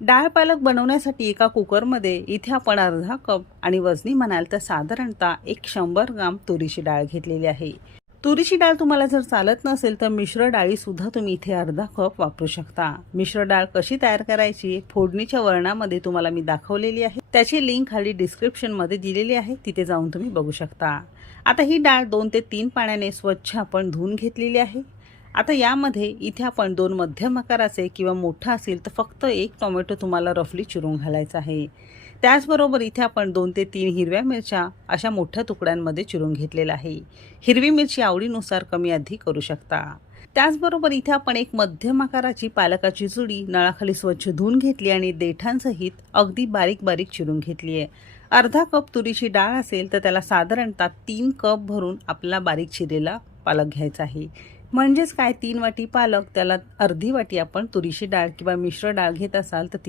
डाळ पालक बनवण्यासाठी एका कुकरमध्ये इथे आपण अर्धा कप आणि वजनी म्हणाल तर साधारणतः 100 ग्राम तुरीची डाळ घेतलेली आहे। तुरीची डाळ तुम्हाला जर चालत नसेल तर मिश्र डाळी सुद्धा तुम्ही इथे अर्धा कप वापरू शकता। मिश्र डाळ कशी तयार करायची फोडणीच्या वर्णामध्ये तुम्हाला मी दाखवलेली आहे, त्याची लिंक खाली डिस्क्रिप्शन मध्ये दिलेली आहे, तिथे जाऊन तुम्ही बघू शकता। आता ही डाळ 2 ते 3 पाण्याने स्वच्छ आपण धुवून घेतलेली आहे। आता यामध्ये इथे आपण 2 मध्यम आकाराचे किंवा मोठा असेल तर फक्त 1 टोमॅटो तुम्हाला रफली चिरून घालायचा आहे। त्याचबरोबर इथे आपण 2 ते 3 हिरव्या मिरच्या अशा मोठ्या तुकड्यांमध्ये चिरून घेतलेला आहे। हिरवी मिरची आवडीनुसार कमी अधिक करू शकता। त्याचबरोबर इथे आपण एक मध्यम आकाराची पालकाची जुडी नळाखाली स्वच्छ धुवून घेतली आणि देठांसहित अगदी बारीक बारीक चिरून घेतली आहे। अर्धा कप तुरीची डाळ असेल तर त्याला साधारणतः 3 कप भरून आपल्याला बारीक चिरलेला पालक घ्यायचा आहे। म्हणजेच काय 3 वाटी पालक त्याला अर्धी वाटी आपण तुरीची डाळ किंवा मिश्र डाळ घेत असाल तर